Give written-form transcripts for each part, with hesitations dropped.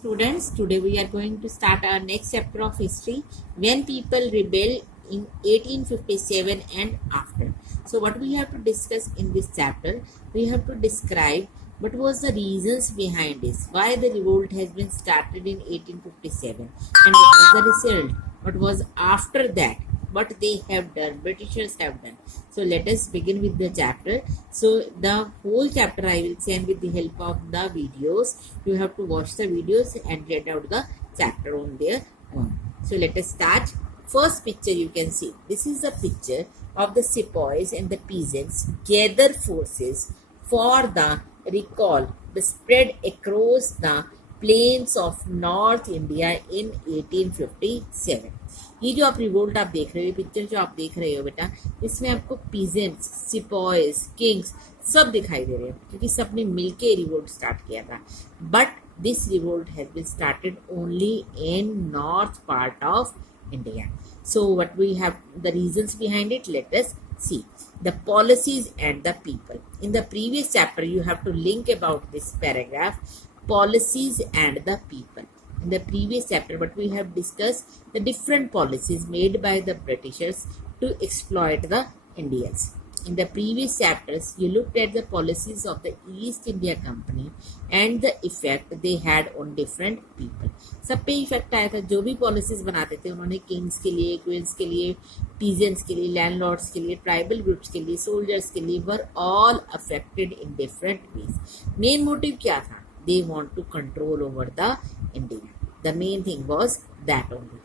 Students, today we are going to start our next chapter of history, when people rebel in 1857 and after. So what we have to discuss in this chapter, we have to describe what was the reasons behind this, why the revolt has been started in 1857 and what was the result, what was after that, what they have done, Britishers have done. So let us begin with the chapter. So the whole chapter I will send with the help of the videos. You have to watch the videos and read out the chapter on their own. So let us start. First picture you can see. This is a picture of the sepoys and the peasants gather forces for the recall, the spread across the plains of North India in 1857. ये जो आप revolt आप देख रहे हो, picture जो आप देख रहे हो बेटा, इसमें आपको पीजेंट्स, सिपॉयज, किंग्स सब दिखाई दे रहे हैं क्योंकि सबने मिलके रिवोल्ट स्टार्ट किया था. But this revolt has been started only in north part of India. So what we have the reasons behind it, let us see. The policies and the people. In the previous chapter you have to link about this paragraph, policies and the people. In the previous chapter what we have discussed the different policies made by the Britishers to exploit the Indians. In the previous chapters you looked at the policies of the East India Company and the effect they had on different people. सब पे effect आया था. जो भी policies बनाते थे उन्होंने Kings के लिए, क्वींस के लिए, पीजेंट्स के लिए, लैंडलॉर्ड्स के लिए, ट्राइबल ग्रुप्स के लिए, सोल्जर्स के लिए, were all affected in different ways. Main motive क्या था? They want to control over the India. The main thing was that only.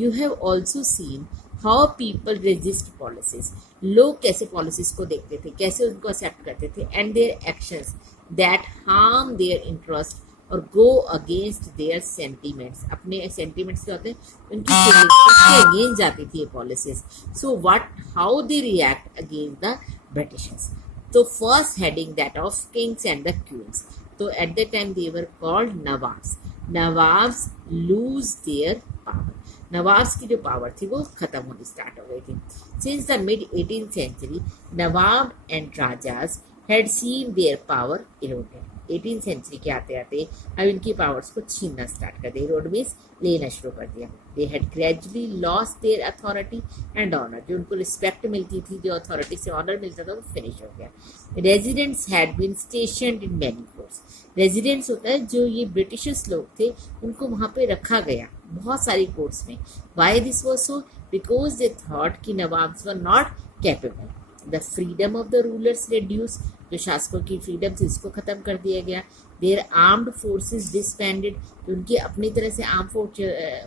You have also seen how people resist policies. लोग कैसे policies को देखते थे, कैसे उनको एक्सेप्ट करते थे, and their actions that harm their interest और गो अगेंस्ट देयर सेंटीमेंट्स. अपने सेंटीमेंट्स क्या होते हैं, उनकी फीलिंग्स के अगेंस्ट जाती थी ये policies. So what how they react against the Britishers. तो first heading that of kings and the queens. तो at the time they were called nawabs. Nawabs lose their power. Nawabs की जो पावर थी वो खत्म होनी स्टार्ट हो गई थी. Since the mid 18th century nawab and rajas had seen their power eroded. 18th century के आते आते अब इनकी पावर्स को छीनना स्टार्ट कर दिया. इरोड मीन्स लेना शुरू कर दिया. They had gradually lost their authority and honour. जो उनको रिस्पेक्ट मिलती थी, जो अथॉरिटी से ऑनर मिलता था, वो फिनिश हो गया. Residents had been stationed in many courts. Residents होता है जो ये ब्रिटिशर्स लोग थे, उनको वहाँ पे रखा गया बहुत सारी कोर्ट्स में. Why this was so? Because they thought कि nawabs were not capable. The freedom of the rulers reduce. जो शासकों की फ्रीडम थी उसको खत्म कर दिया गया. Their armed forces disbanded. उनके अपनी तरह से आर्म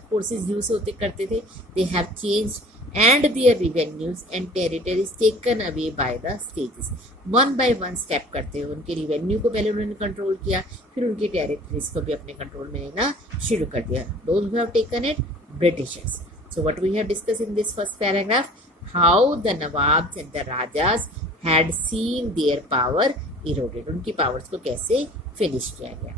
फोर्सेज यूज होते करते थे. They have changed and their revenues and territories taken away by the stages. One by one step करते हुए उनके रिवेन्यू को पहले उन्होंने कंट्रोल किया, फिर उनके टेरिटरीज को भी अपने कंट्रोल में लेना शुरू कर दिया. Those who have taken it, Britishers. So what we have discussed in this first paragraph, how the Nawabs and the Rajas had seen their power eroded. उनकी पावर्स को कैसे फिनिश किया गया.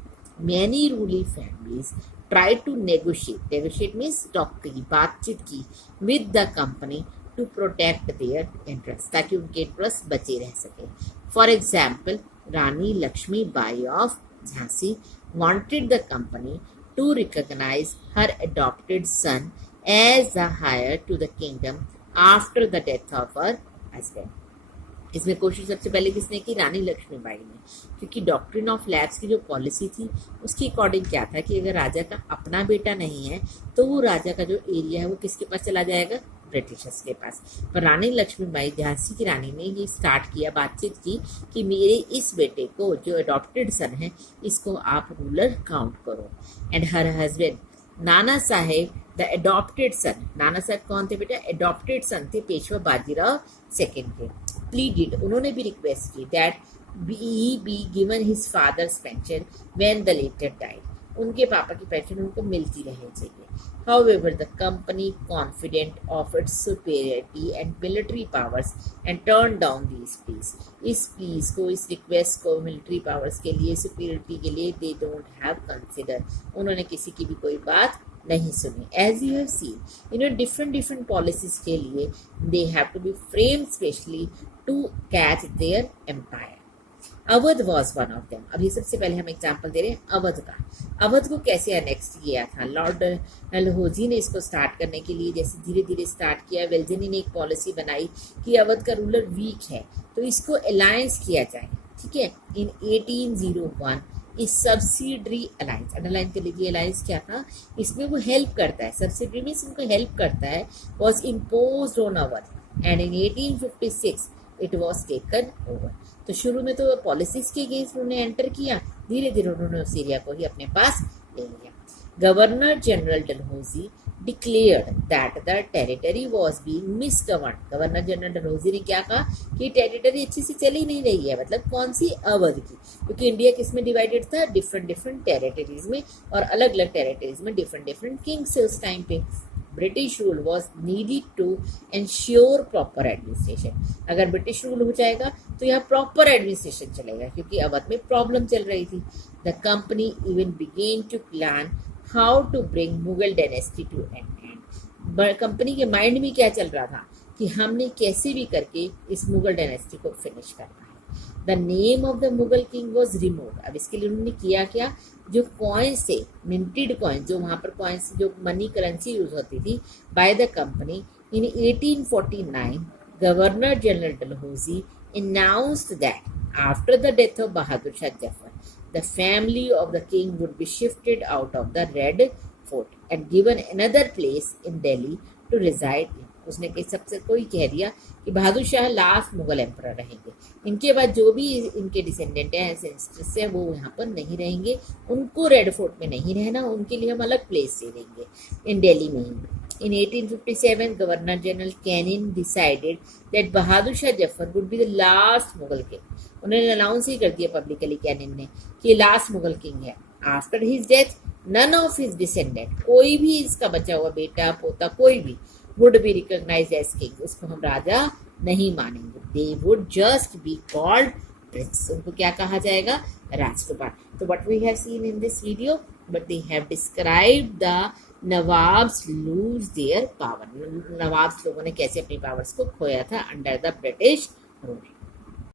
Many ruling families try to negotiate means talk की, बातचीत की with the company to protect their interests, ताकि उनके इंटरेस्ट बचे रह सके. For example, Rani Lakshmi Bai of Jhansi wanted the company to recognize her adopted son as the heir to the kingdom after the death of her husband. इसमें कोशिश सबसे पहले किसने की? रानी लक्ष्मीबाई ने. क्योंकि डॉक्ट्रिन ऑफ लैब्स की जो पॉलिसी थी उसके अकॉर्डिंग क्या था कि अगर राजा का अपना बेटा नहीं है तो वो राजा का जो एरिया है वो किसके पास चला जाएगा? ब्रिटिशर्स के पास. पर रानी लक्ष्मीबाई झांसी की रानी ने ये स्टार्ट किया, बातचीत की कि मेरे इस बेटे को जो अडॉप्टेड सन है इसको आप रूलर काउंट करो. And her husband Nana Saheb the adopted सन. नाना साहब कौन थे बेटा? अडॉप्टेड सन थे पेशवा बाजीराव सेकेंड के. प्लीडेड, उन्होंने भी रिक्वेस्ट की that he be given his father's pension when the later died. उनके पापा की पेंशन उनको मिलती रहनी चाहिए. However, the company, confident of its superiority and military powers, and turned down these pleas. इस pleas को, इस request को military powers के लिए, superiority के लिए they don't have consider. उन्होंने किसी की भी कोई बात नहीं सुनी. As you have seen, different policies के लिए they have to be framed specially to catch their empire. Awadh was one of them. अभी सबसे पहले हम एग्जाम्पल दे रहे हैं अवध का। अवध को कैसे अनेक्स किया था? लॉर्ड डलहौजी ने इसको स्टार्ट करने के लिए जैसे धीरे धीरे स्टार्ट किया, वेल्जेनी ने एक पॉलिसी बनाई कि अवध का रूलर वीक है तो इसको अलायंस किया जाए, ठीक है। इन 1801 इस सब्सिडरी अलायंस, अंडरलाइन कर लीजिए अलायंस क्या था, इसमें वो हेल्प करता है, सब्सिडरी मीन्स उनको हेल्प करता है, was imposed on Awadh and in 1856 it was taken over. तो शुरू में तो पॉलिसीज के अगेंस्ट उन्होंने एंटर किया, धीरे धीरे उन्होंने उस एरिया को ही अपने पास ले लिया। Governor general Dalhousie declared that the territory was being misgoverned। Governor general Dalhousie ने क्या कहा कि टेरिटरी अच्छी से चली नहीं रही है, मतलब कौन सी? अवध की, क्योंकि इंडिया किस में डिवाइडेड था? डिफरेंट डिफरेंट टेरिटरीज में, और अलग अलग टेरिटरीज में डिफरेंट डिफरेंट किंग्स थे उस टाइम पे। British rule was needed to ensure proper administration. अगर ब्रिटिश रूल हो जाएगा तो यहाँ प्रॉपर एडमिनिस्ट्रेशन चलेगा, क्योंकि अवध में प्रॉब्लम चल रही थी। The company even began to plan how to bring Mughal dynasty to end. Company के माइंड में क्या चल रहा था कि हमने कैसे भी करके इस मुगल डायनेस्टी को फिनिश करना है। The name of the Mughal king was removed. अब इसके लिए उन्होंने किया क्या, जो कॉइन्स थे, मिंटेड कॉइन्स, जो वहाँ पर कॉइन्स जो मनी करेंसी यूज होती थी by the company, in 1849 governor general Dalhousie announced that after the death of Bahadur Shah Zafar, the family of the king would be shifted out of the Red Fort and given another place in Delhi to reside in। उसने कई सबसे कोई कह दिया कि Bahadur Shah last Mughal emperor रहेंगे, इनके बाद जो भी इनके डिसेंडेंट हैं, एंसेस्टर्स हैं, वो यहाँ पर नहीं रहेंगे, उनको रेड फोर्ट में नहीं रहना, उनके लिए हम अलग प्लेस दे देंगे इन दिल्ली में ही। In 1857, Governor General Canning decided that Bahadur Shah Zafar would be the last Mughal king। उन्होंने अनाउंस ही कर दिया पब्लिकली कैनिन ने कि लास्ट मुगल किंग है। After his death none of his descendant, कोई भी इसका बचा हुआ बेटा पोता कोई भी, would be recognised as king, उसको हम राजा नहीं मानेंगे। They would just be called prince, उनको क्या कहा जाएगा? राजकुमार। तो what we have seen in this video, but they have described the nawabs lose their power. Nawabs लोगों ने कैसे अपनी पावर्स को खोया था अंडर द ब्रिटिश रूल।